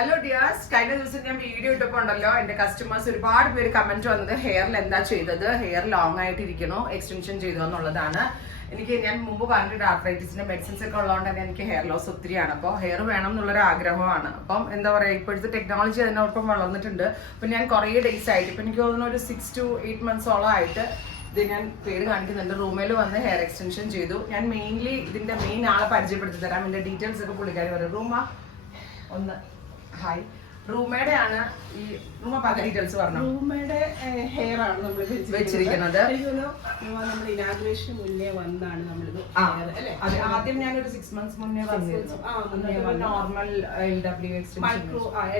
Hello dears, കഴിഞ്ഞ ദിവസം ഞാൻ വീഡിയോ ഇട്ടപ്പോൾ ഉണ്ടല്ലോ എന്റെ കസ്റ്റമേഴ്സ് ഒരുപാട് പേര് കമന്റ് വന്നത് ഹെയറിൽ എന്താ ചെയ്തത്, ഹെയർ ലോങ് ആയിട്ടിരിക്കണോ, എക്സ്റ്റൻഷൻ ചെയ്തോ എന്നുള്ളതാണ്. ഞാൻ മുമ്പ് പറഞ്ഞിട്ട് ആർത്രൈറ്റിസിന്റെ മെഡിസിൻസ് ഒക്കെ ഉള്ളതുകൊണ്ട് തന്നെ എനിക്ക് ഹെയർ ലോസ് ഒത്തിരിയാണ്. അപ്പോൾ ഹെയർ വേണം എന്നുള്ളൊരു ആഗ്രഹമാണ്. അപ്പം എന്താ പറയുക, ഇപ്പോഴത്തെ ടെക്നോളജി അതിനോടൊപ്പം വളർന്നിട്ടുണ്ട്. അപ്പം ഞാൻ കുറേ ഡേയ്സ് ആയിട്ട്, ഇപ്പം എനിക്ക് തോന്നുന്നു ഒരു 6 to 8 months ആയിട്ട് ഇത് ഞാൻ പേര് കാണിക്കുന്നുണ്ട്. റൂമിൽ വന്ന് ഹെയർ എക്സ്റ്റൻഷൻ ചെയ്തു. ഞാൻ മെയിൻലി ഇതിന്റെ മെയിൻ ആളെ പരിചയപ്പെടുത്തി തരാം. ഇതിന്റെ ഡീറ്റെയിൽസ് ഒക്കെ പുള്ളിക്കാരി പറയും. റൂമ ഒന്ന് ഹായ്. റൂമയുടെ ആണ് ഈ റൂമ പല ഡീറ്റെയിൽസ് പറഞ്ഞു. റൂമയുടെ ഹെയർ ആണ് നമ്മൾ വെച്ചിരിക്കുന്നത്. നമ്മൾ ഇനാഗുറേഷൻ മുന്നേ വന്നാണ് നമ്മളിത്. ആദ്യം ഞാനൊരു 6 months മുന്നേ നോർമൽ LW എക്സ്റ്റൻഷൻ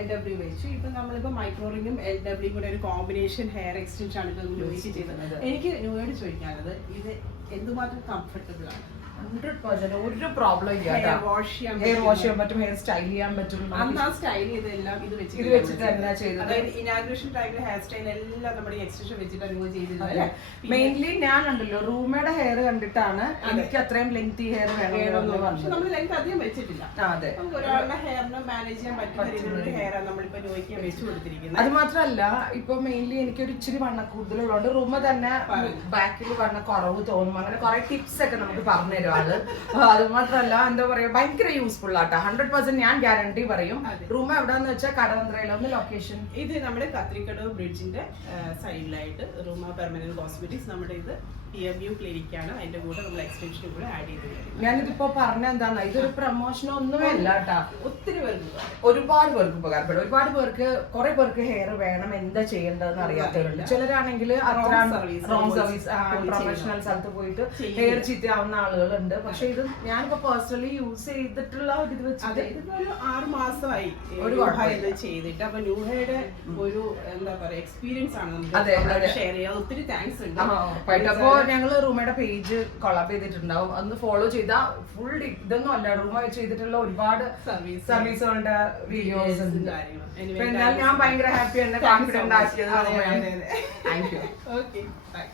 LW വെച്ചു. ഇപ്പൊ നമ്മളിപ്പോ മൈക്രോറിങ്ങും LW കൂടെ ഒരു കോമ്പിനേഷൻ ഹെയർ എക്സ്റ്റൻഷൻ ആണ് ഇപ്പൊ ന്യൂയോയ്ക്ക് ചെയ്തത്. എനിക്ക് ന്യൂയോട് ചോദിക്കാനുള്ളത്, ഇത് എന്തുമാത്രം കംഫർട്ടബിൾ ആണ്? 100% ഒരു പ്രോബ്ലം ഇല്ല. ഹെയർ വാഷ് ചെയ്യാൻ പറ്റും, ഹെയർ സ്റ്റൈൽ ചെയ്യാൻ പറ്റും. അന്ന് ആ സ്റ്റൈൽ ചെയ്തെല്ലാം ഇത് വെച്ചിട്ട് തന്നെ ചെയ്തത്. അതായത് ഇനാഗുറേഷൻ ടൈമിൽ ഹെയർ സ്റ്റൈൽ എല്ലാം നമ്മുടെ എക്സ്റ്റൻഷൻ വെച്ചിട്ട് അനുഭവം ചെയ്തിരുന്നത്. മെയിൻലി ഞാനുണ്ടല്ലോ റൂമയുടെ ഹെയർ കണ്ടിട്ടാണ് എനിക്ക് അത്രയും ലെങ്തി ഹെയർ വേണമെന്ന് പറഞ്ഞു. നമ്മൾ ലെങ്ത് അധികം വെച്ചിട്ടില്ല. അതെ, നമുക്ക് ഒരാളുടെ ഹെയറിന് മാനേജ് ചെയ്യാൻ പറ്റുന്ന രീതിയിലുള്ള ഹെയർ നമ്മളിപ്പോ ന്യൂയോയ്ക്ക് വെച്ച് കൊടുത്തിരിക്കുന്നത്. അത് മാത്രമല്ല, ഇപ്പൊ മെയിൻലി എനിക്കൊരു ഇച്ചിരി വണ്ണ കൂടുതലുള്ളതുകൊണ്ട് റൂമ തന്നെ ബാക്കിൽ വണ്ണ കുറവ് തോന്നും. അങ്ങനെ കുറെ ടിപ്സ് ഒക്കെ നമുക്ക് പറഞ്ഞു തരും ആള്. അത് മാത്രമല്ല, എന്താ പറയാ, ഭയങ്കര യൂസ്ഫുൾ ആട്ടോ. 100% ഞാൻ ഗ്യാരണ്ടി പറയും. റൂം എവിടെന്ന് വെച്ചാൽ കടവന്ത്രയിലൊന്ന് ലൊക്കേഷൻ. ഇത് നമ്മുടെ കത്രിക്കടവ് ബ്രിഡ്ജിന്റെ സൈഡിലായിട്ട് റൂമ പെർമനന്റ് കോസ്മെറ്റിക്സ് നമ്മുടെ ഇത് വ്യൂ ക്ലിനിക് ആണ്. അതിന്റെ കൂടെ നമ്മൾ എക്സ്റ്റൻഷനും കൂടെ ആഡ് ചെയ്ത്. ഞാനിതിപ്പോ പറഞ്ഞ എന്താന്ന്, ഇതൊരു പ്രൊമോഷനോ ഒന്നുമേ അല്ല കേട്ടാ. ഒത്തിരി പേർക്ക് ഒരുപാട് പേർക്ക് ഉപകാരപ്പെടും. ഒരുപാട് പേർക്ക്, കുറെ പേർക്ക് ഹെയർ വേണം, എന്താ ചെയ്യേണ്ടതെന്ന് അറിയാത്തവരുണ്ട്. ചിലരാണെങ്കിൽ റോങ് സർവീസ് പ്രൊഫഷണൽ സ്ഥലത്ത് പോയിട്ട് ഹെയർ ചീത്തയാവുന്ന ആളുകളുണ്ട്. പക്ഷെ ഇത് ഞാനിപ്പോ പേഴ്സണലി യൂസ് ചെയ്തിട്ടുള്ള ഒരു ഇത് വെച്ചിട്ട് ഇതിപ്പോ ഒരു 6 മാസമായി ഇത് ചെയ്തിട്ട്. അപ്പൊ ന്യൂഹയുടെ ഒരു എന്താ പറയാ എക്സ്പീരിയൻസ് ആണ് നമുക്ക് ഷെയർ ചെയ്യാൻ. ഒത്തിരി താങ്ക്സ് ഉണ്ട്. അപ്പോ ഞങ്ങള് റൂമയുടെ പേജ് കൊളാബ് ചെയ്തിട്ടുണ്ടാവും. അന്ന് ഫോളോ ചെയ്താൽ ഫുൾ ഇതൊന്നും അല്ല, റൂമ ചെയ്തിട്ടുള്ള ഒരുപാട് സർവീസുകളുടെ വീഡിയോസ് ഉണ്ട്. ഞാൻ ഭയങ്കര ഹാപ്പി, എന്നെ കോൺഫിഡന്റ് ആക്കിയത്. Thank you. Okay, by.